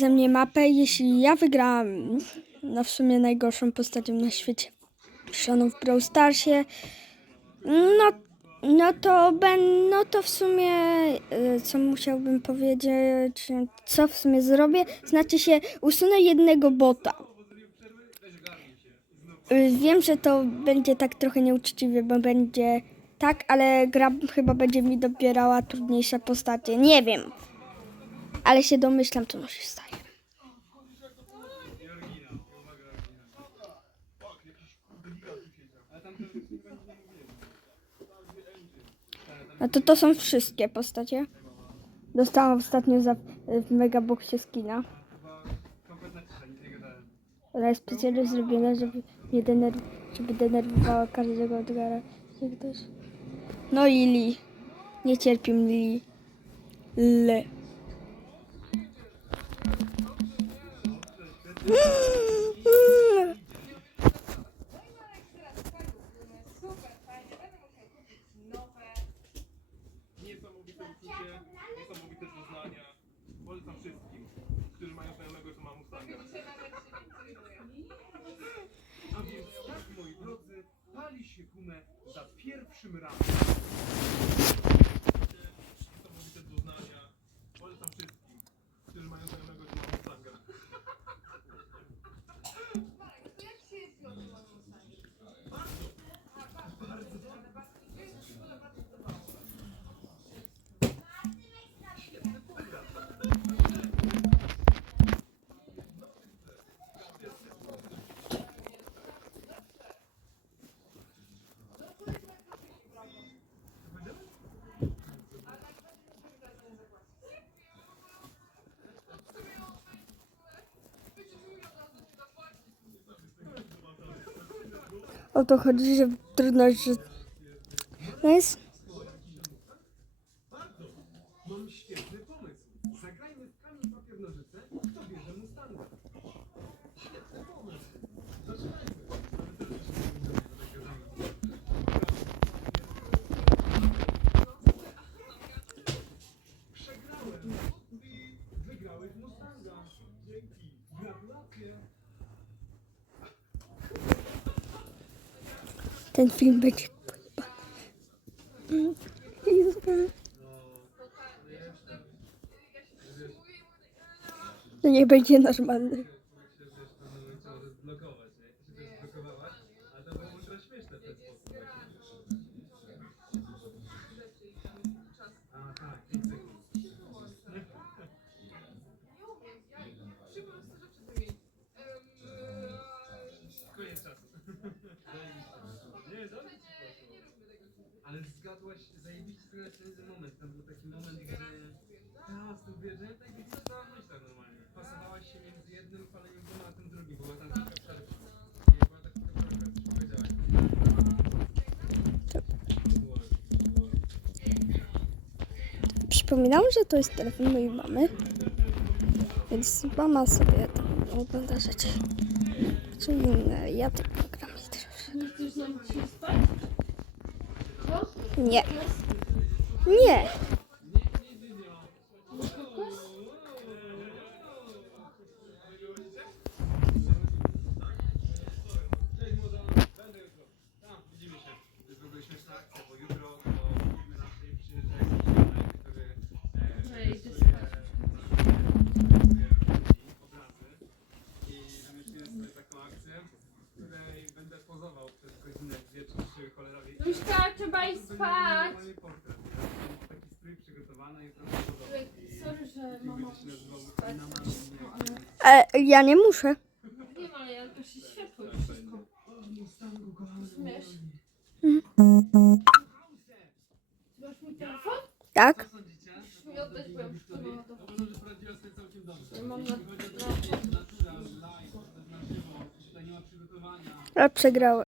ze mnie mapę. Jeśli ja wygrałam, no w sumie najgorszą postacią na świecie, szaną w Brawl Starsie, no, no to ben, no to w sumie, y, co musiałbym powiedzieć, co w sumie zrobię, znaczy się usunę jednego bota. Y, Wiem, że to będzie tak trochę nieuczciwie, bo będzie tak, ale gra chyba będzie mi dobierała trudniejsze postacie. Nie wiem. Ale się domyślam, co mu się stanie. No to to są wszystkie postacie. Dostałam ostatnio za, w Megaboxie skina. Ona jest specjalnie zrobiona, żeby nie denerw- żeby denerwowała każdego odgara. No i Li. Nie cierpię Li. Le. Niesamowite uczucie, niesamowite doznania. Polecam wszystkim, którzy mają znajomego, co ma Mustanga. A więc tak, moi drodzy, pali się gumę za pierwszym razem. O to chodzi, że trudność, że... No jest... Ten film będzie pojebany. Jezu. To nie będzie normalny. Zajebiście moment. Tam był taki moment, gdzie... Że tak myślę normalnie. Pasowałaś się między jednym paleniem a tym drugim, była tam taka przerwa. I była taka przerwa, jak coś powiedziałaś. To było- to było- Przypominam, że to jest telefon mojej mamy. Więc mama sobie tam ogląda rzeczy. Inne, ja to program nie troszkę. Nie. Nie. Ogóle śmieszna akcja, bo jutro Będzie spać. taki strój przygotowany pozował. I Sorry, że mama spać. na mamie. E, ja nie muszę. Wiem, ale ja to się światło i wszystko. Rozumiesz? Masz mój telefon? Tak? Musisz mi oddać, bo ja już to mam na to. Uważam, że poradziła sobie całkiem dobrze. Mam na... Chodzi o to, że natural, live, to jest na żywo, tutaj nie ma przygotowania. Ja przegrałem.